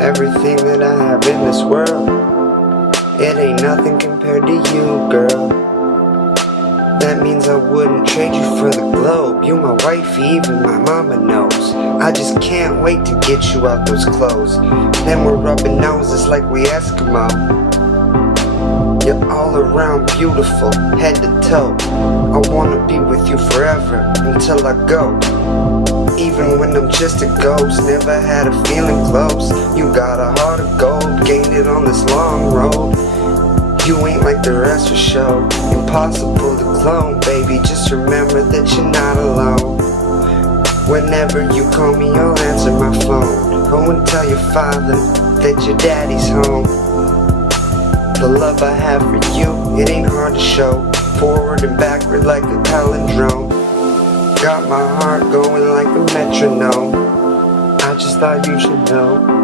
Everything that I have in this world, it ain't nothing compared to you, girl. That means I wouldn't trade you for the globe. You my wifey, even my mama knows. I just can't wait to get you out those clothes. Then we're rubbing noses like we Eskimo. You're all around beautiful, head to toe. I wanna be with you forever, until I go. Even when I'm just a ghost, never had a feeling close. You got a heart of gold, gained it on this long road. You ain't like the rest for show, impossible to clone. Baby, just remember that you're not alone. Whenever you call me, I'll answer my phone. Go and tell your father that your daddy's home. The love I have for you, it ain't hard to show. Forward and backward like a palindrome. Got my heart going like a metronome. I just thought you should know.